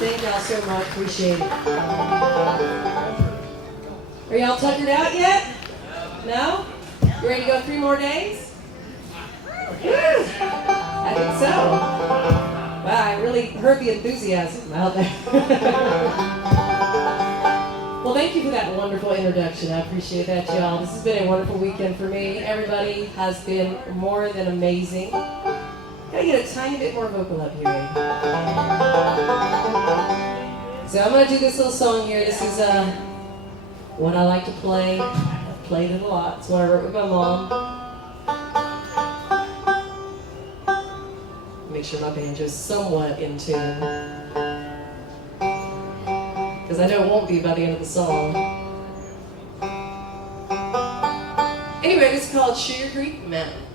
Thank y'all so much. Appreciate it. Are y'all tuckered out yet? No? You ready to go 3 more days? I think so. Wow, I really heard the enthusiasm out there. Well, thank you for that wonderful introduction. I appreciate that, y'all. This has been a wonderful weekend for me. Everybody has been more than amazing. Gotta get a tiny bit more vocal up here, Ray. So I'm gonna do this little song here. This is one I like to play. I've played it a lot. It's one I wrote with my mom. Make sure my banjo's somewhat in tune, because I know it won't be by the end of the song. Anyway, this is called Sugar Creek Mountain.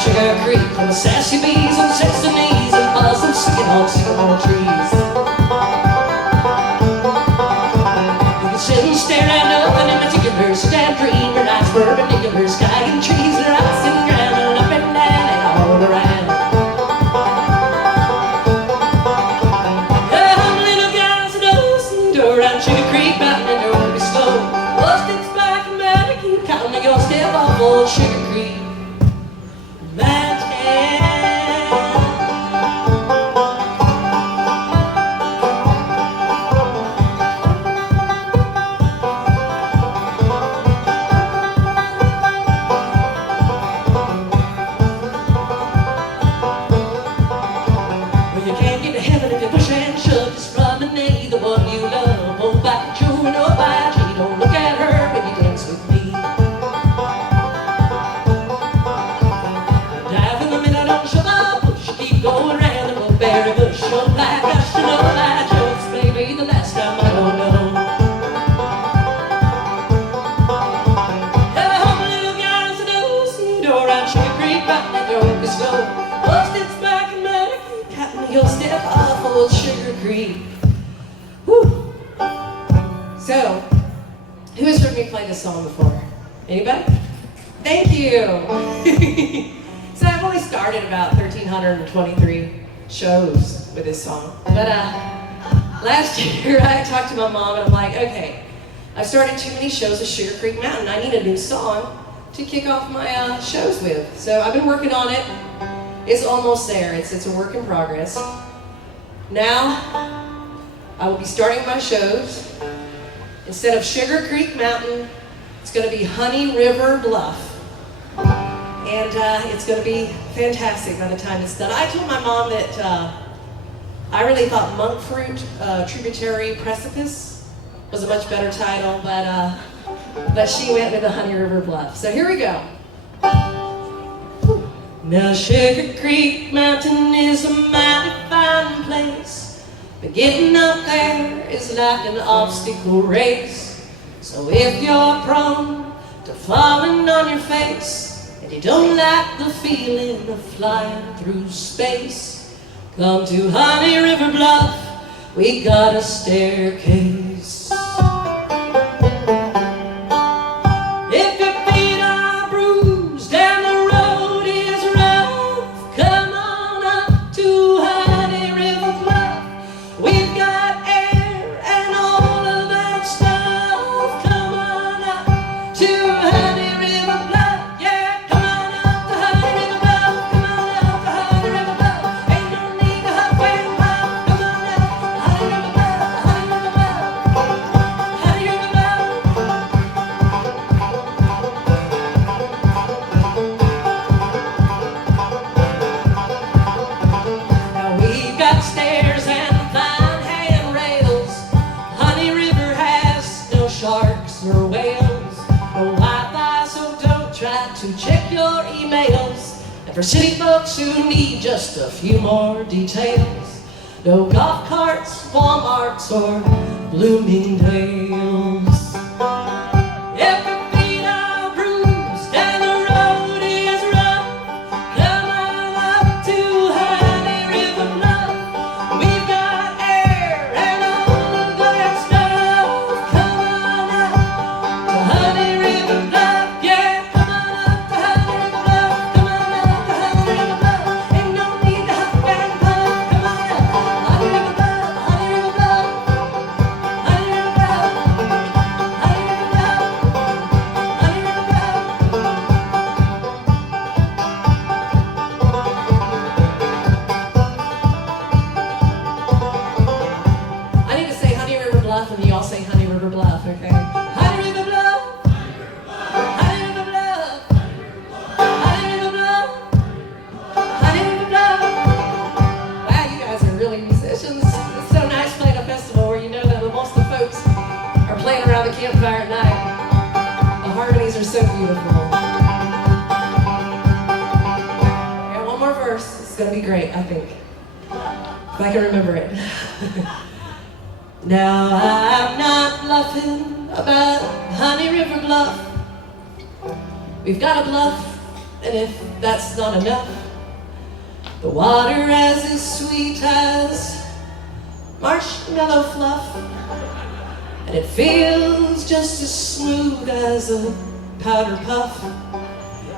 Sugar Creek, from the sassy bees and sextonies and buzzing sycamore trees. You can sit and stare at nothing in particular, stand dream your nights perpendicular, sky and trees, rocks and ground, and up and down and all around. Come little guys and those and go around Sugar Creek Mountain and don't be slow. Bust its back and better keep counting your step off old Sugar Creek. You'll step off old Sugar Creek. Woo. So, who has heard me play this song before? Anybody? Thank you. So I've only started about 1,323 shows with this song. But last year I talked to my mom and I'm like, okay, I've started too many shows with Sugar Creek Mountain. I need a new song to kick off my shows with. So I've been working on it. It's almost there. It's a work in progress. Now, I will be starting my shows. Instead of Sugar Creek Mountain, it's going to be Honey River Bluff. And it's going to be fantastic by the time it's done. I told my mom that I really thought Monk Fruit Tributary Precipice was a much better title, but she went with the Honey River Bluff. So here we go. Now Sugar Creek Mountain is a mighty fine place, but getting up there is like an obstacle race. So if you're prone to falling on your face, and you don't like the feeling of flying through space, come to Honey River Bluff, we got a staircase. Or whales, no Wi-Fi, so don't try to check your emails. And for city folks who need just a few more details, no golf carts, Walmarts, or Bloomingdale's. If your feet are bruised and the road is rough, come on up to Honey River Bluff. We've got air and all of that stuff. Come on up to Honey campfire at night. The harmonies are so beautiful. I got one more verse. It's gonna be great, I think. If I can remember it. Now I'm not bluffing about Honey River Bluff. We've got a bluff, and if that's not enough, the water as sweet as marshmallow fluff, and it feels just as smooth as a powder puff.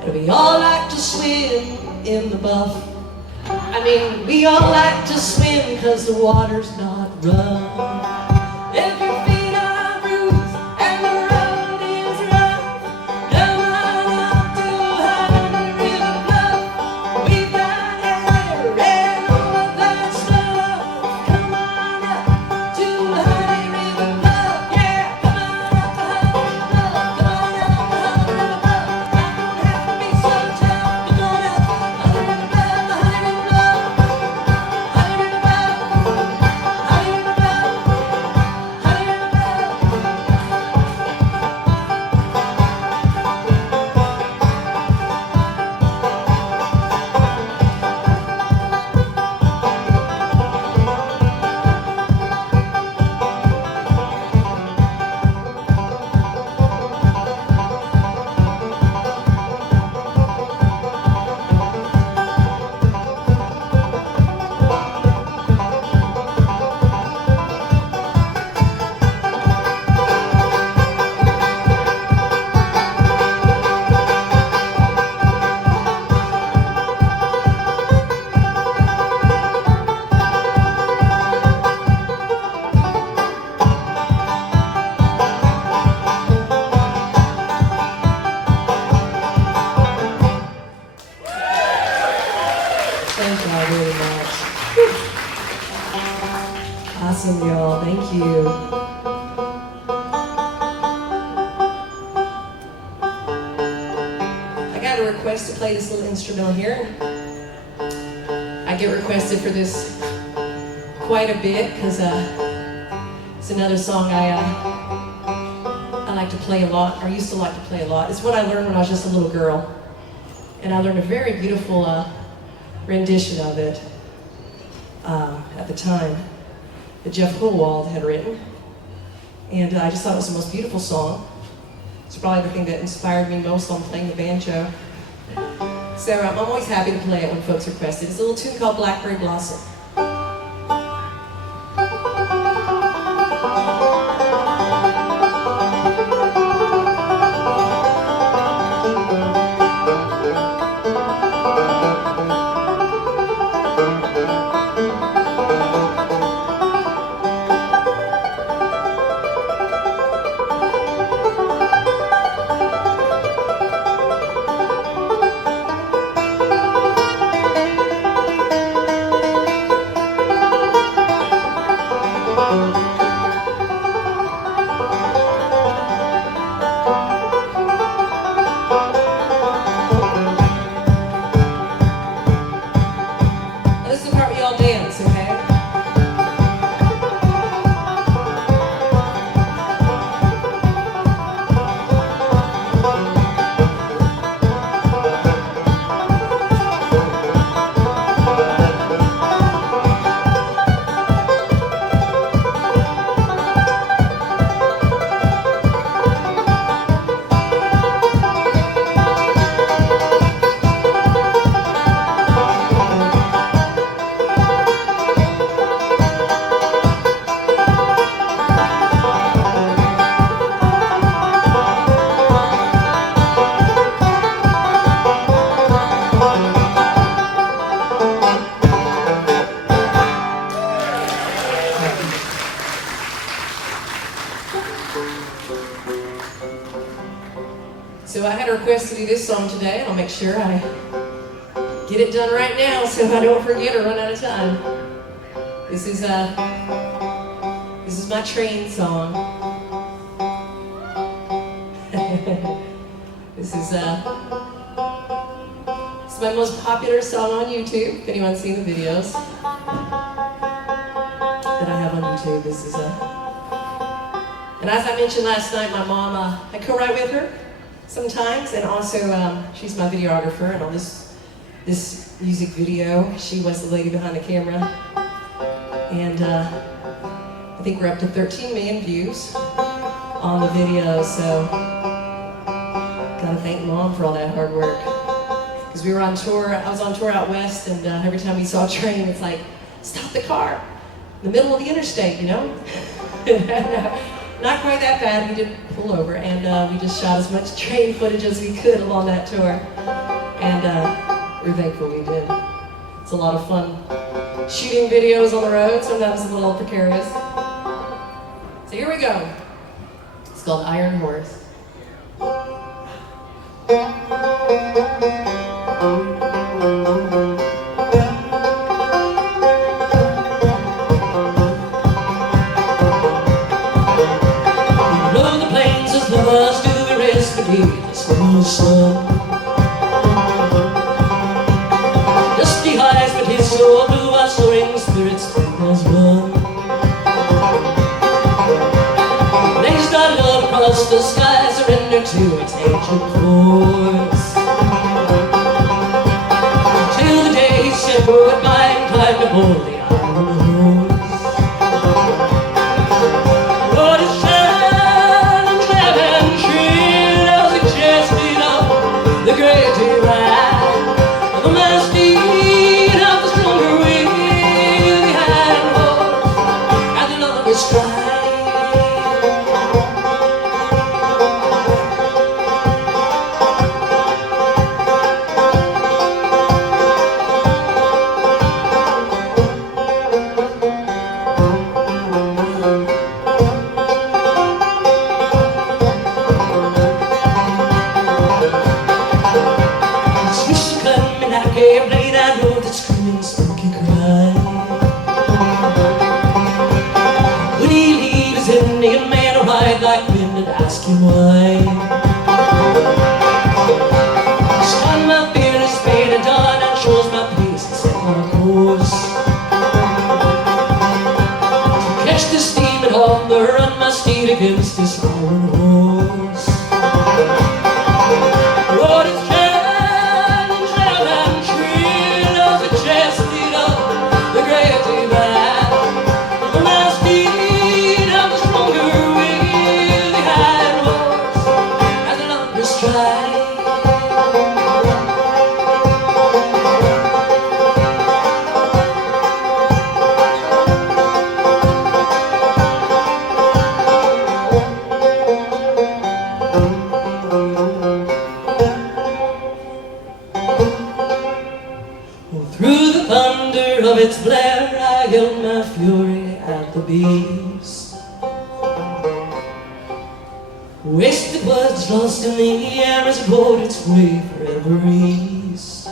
And we all like to swim in the buff. I mean, we all like to swim 'cause the water's not rough. If your feet are bruised and the road is rough, come on up to Honey River Bluff. We've got air and all of that stuff. Come on up to Honey River Bluff. Yeah, come on up to Honey River Bluff. Come on up to Honey River Bluff. I don't have to be so tough. Come on up to Honey River Bluff. Honey River Bluff. Honey River Bluff. Honey River Bluff. Honey River Bluff. Thank y'all very much. Awesome, y'all. Thank you. I got a request to play this little instrumental here. I get requested for this quite a bit because it's another song I like to play a lot, or used to like to play a lot. It's what I learned when I was just a little girl. And I learned a very beautiful rendition of it at the time that Jeff Hohlwald had written. And I just thought it was the most beautiful song. It's probably the thing that inspired me most on playing the banjo. So I'm always happy to play it when folks request it. It's a little tune called Blackberry Blossom. This is the part where y'all dance, okay? So I had a request to do this song today, and I'll make sure I get it done right now so I don't forget or run out of time. This is my train song. This is it's my most popular song on YouTube. If anyone's seen the videos that I have on YouTube, this is And as I mentioned last night, my mom, I co-write with her sometimes, and also she's my videographer, and on this music video, she was the lady behind the camera. And I think we're up to 13 million views on the video, so gotta thank Mom for all that hard work. Because we were on tour, I was on tour out west, and every time we saw a train, it's like, stop the car in the middle of the interstate, you know? Not quite that bad, we did pull over, and we just shot as much train footage as we could along that tour. And we're thankful we did. It's a lot of fun shooting videos on the road, sometimes a little precarious. So here we go. It's called Iron Horse. Lovers do the rest beneath the summer sun. Dusty eyes, but his soul blue, our soaring spirits think as one. Blazed our love across the sky, surrender to its ancient force. Till the day he said goodbye and climbed aboard the iron horse. The great divide of the mass need of the stronger will behind horse at the longest stride. Blade, I know that screaming spooky cry. Would he leave his Indian man or ride like wind and ask him why? Stun my fearless fate and dawn and shows my pace and set my course. To catch this demon on the run, my steed against this iron horse. Lord, it's through the thunder of its blare, I yelled my fury at the beast. Wasted words lost in the air as it rode its way forever east.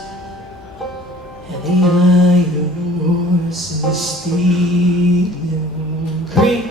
And the iron horse's speed increased.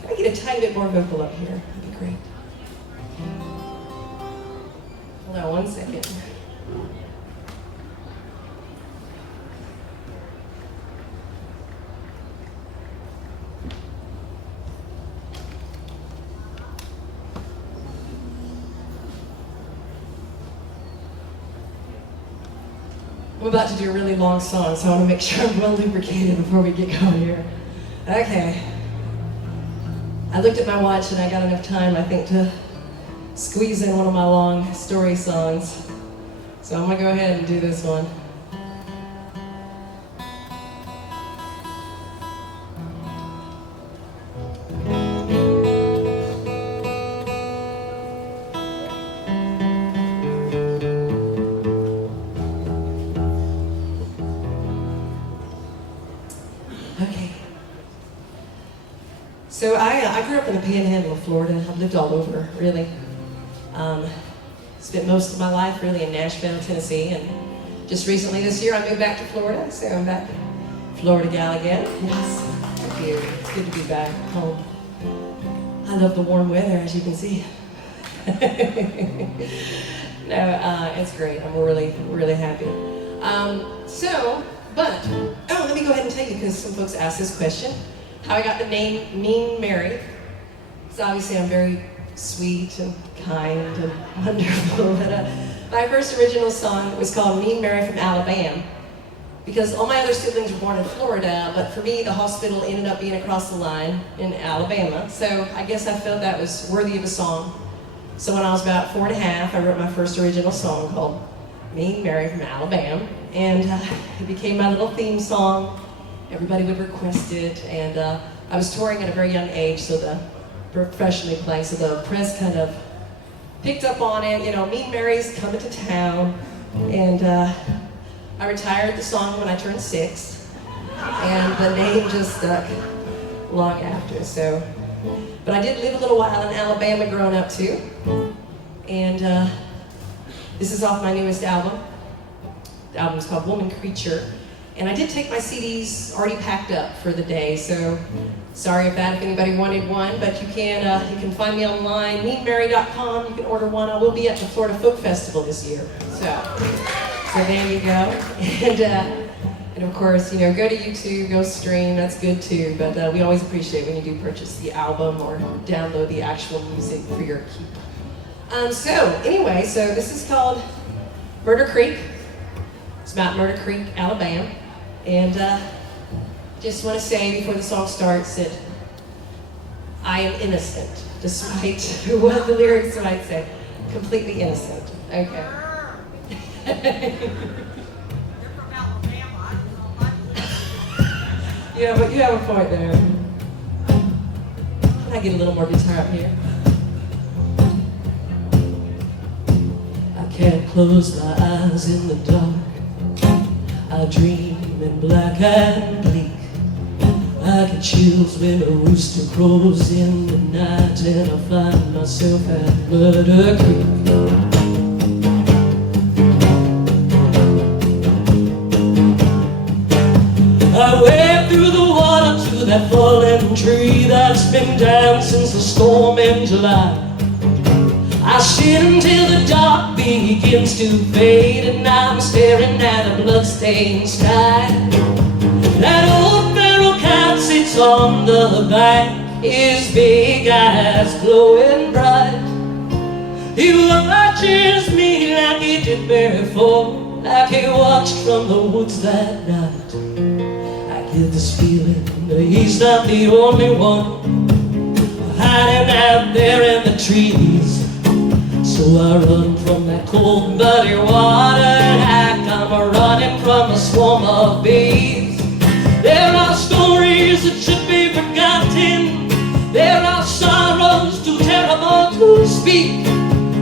Can I get a tiny bit more vocal up here? That'd be great. Hold on 1 second. I'm about to do a really long song, so I want to make sure I'm well lubricated before we get going here. Okay. I looked at my watch and I got enough time, I think, to squeeze in one of my long story songs. So I'm going to go ahead and do this one. Okay. So I grew up in the panhandle of Florida. I've lived all over, really. Spent most of my life really in Nashville, Tennessee, and just recently this year I moved back to Florida, so I'm back Florida gal again. Yes, thank you. It's good to be back home. I love the warm weather, as you can see. No, it's great. I'm really, really happy. Let me go ahead and tell you, because some folks asked this question, how I got the name Mean Mary. So obviously I'm very sweet and kind and wonderful. But my first original song was called Mean Mary from Alabama, because all my other siblings were born in Florida, but for me the hospital ended up being across the line in Alabama. So I guess I felt that was worthy of a song. So when I was about 4 and a half, I wrote my first original song called Mean Mary from Alabama, and it became my little theme song. Everybody would request it, and I was touring at a very young age, so professionally playing, so the press kind of picked up on it. You know, Mean Mary's coming to town, and I retired the song when I turned 6, and the name just stuck long after. So, but I did live a little while in Alabama growing up too, and this is off my newest album. The album's called Woman Creature. And I did take my CDs already packed up for the day, so sorry if anybody wanted one, but you can find me online, meanmary.com. You can order one. I will be at the Florida Folk Festival this year, so there you go. And of course, you know, go to YouTube, go stream. That's good too. But we always appreciate when you do purchase the album or download the actual music for your keep. So this is called Murder Creek. It's about Murder Creek, Alabama. And just want to say before the song starts that I am innocent, despite what the lyrics might say. Completely innocent. Okay. Yeah, but you have a point there. Can I get a little more guitar up here? I can't close my eyes in the dark. I dream in black and bleak. I get chills when a rooster crows in the night, and I find myself at Murder Creek. I wade through the water to that fallen tree that's been down since the storm in July. I sit until the dark begins to fade, and I'm staring at a bloodstained sky. That old feral cat sits on the bank, his big eyes glowing bright. He watches me like he did before, like he watched from the woods that night. I get this feeling that he's not the only one hiding out there in the trees. So I run from that cold, muddy water like I'm running from a swarm of bees. There are stories that should be forgotten. There are sorrows too terrible to speak.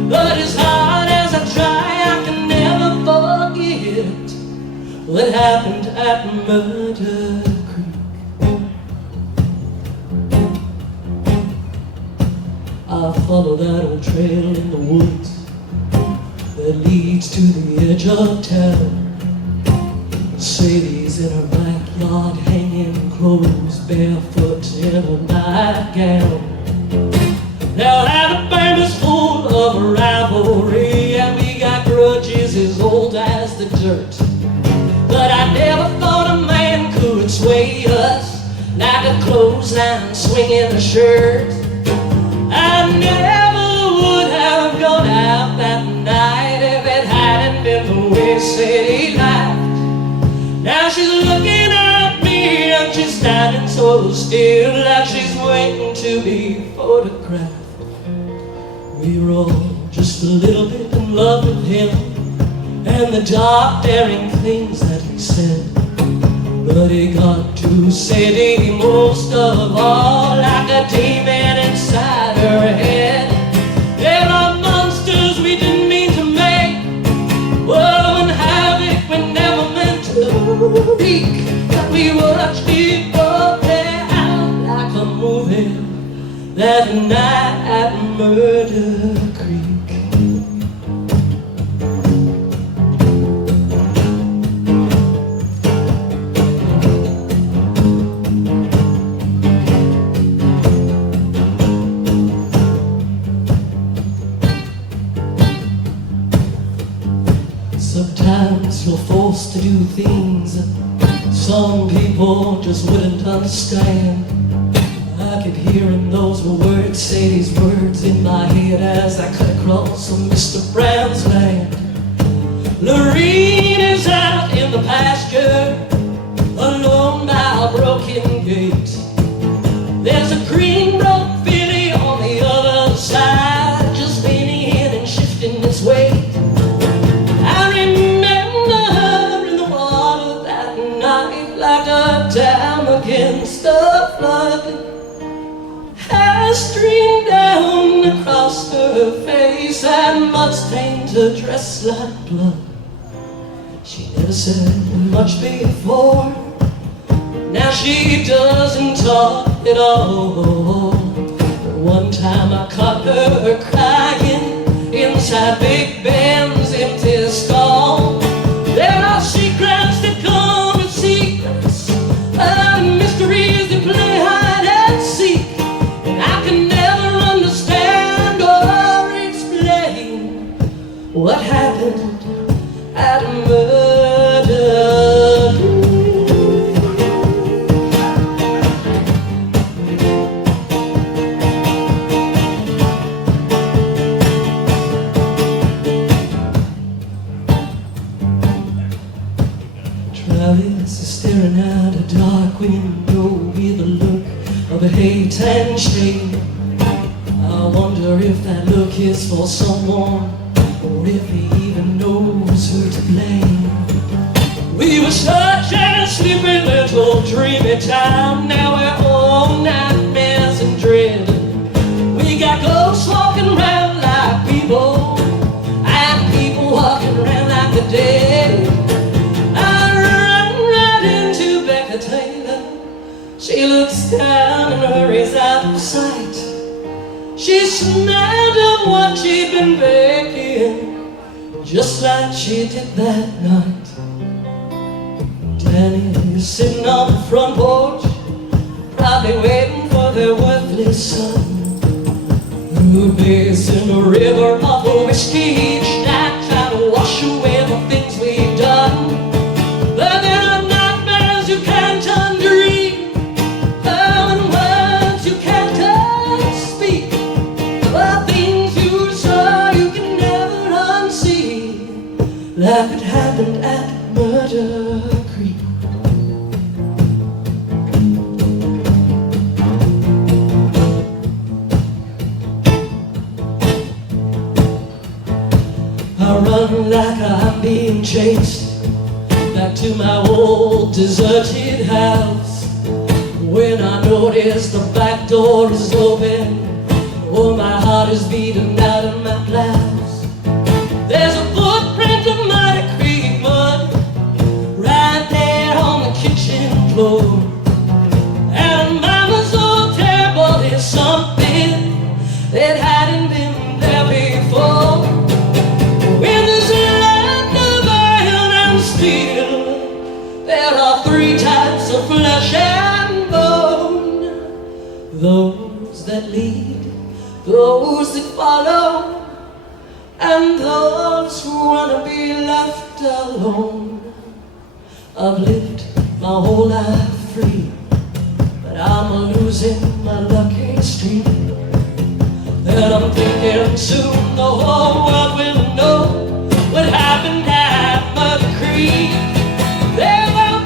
But as hard as I try, I can never forget what happened at Murder Creek. I follow that old trail in the woods that leads to the edge of town. Sadie's in her backyard hanging clothes, barefoot in a nightgown. Now Alabama's full of rivalry, and we got grudges as old as the dirt. But I never thought a man could sway us like a clothesline swinging a shirt. I never would have gone out that night if it hadn't been the way Sadie laughed. Now she's looking at me and she's standing so still, like she's waiting to be photographed. We were all just a little bit in love with him and the dark, daring things that he said. But he got to Sadie most of all, like a demon inside her head. There are monsters we didn't mean to make, woe and havoc we never meant to wreak. But we watched it all play out like a movie that night at Murder Creek. Sometimes you're forced to do things that some people just wouldn't understand. I could hear in those words, Sadie's words in my head as I cut across from Mr. Brown's land. Lorene is out in the pasture, alone by a broken gate. There's a green rope filly on the other side, just leaning in and shifting its weight. I remember her in the water that night, like a dam against the flood. Hair streamed down across her face and mud stained her dress like blood. She never said much before, now she doesn't talk at all. But one time I caught her crying inside Big Ben's empty stall. There are secrets that come with secrets, mysteries that play hide and seek, and I can never understand or explain what happened at Murder Creek. Travis is staring out a dark window with a look of hate and shame. I wonder if that look is for someone, or if he even knows who to blame. We were such a sleepy little dreamy time, now we're all nightmares and dread. We got ghosts walking around like people, and people walking around like the dead. She looks down and hurries out of sight. She smelled of what she'd been baking, just like she did that night. Danny is sitting on the front porch, probably waiting for their worthless son, who bathes in a river of whiskey each night, trying to wash away the things we've done. But there are nightmares you can't undream, like it happened at Murder Creek. I run like I'm being chased back to my old deserted house, when I notice the back door is open. Oh, my heart is beating out of my blouse. There's a footprint of muddy creek mud right there on the kitchen floor, and Mama's old table is something that hadn't been there before. In this land of iron and steel, there are three types of flesh and bone: those that lead, those that follow, and those who wanna be left alone. I've lived my whole life free, but I'm losing my lucky streak. And I'm thinking soon the whole world will know what happened at Murder Creek. There were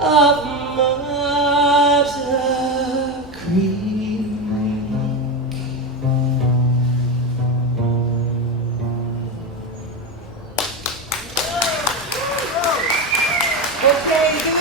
of Martyr Creek. Okay,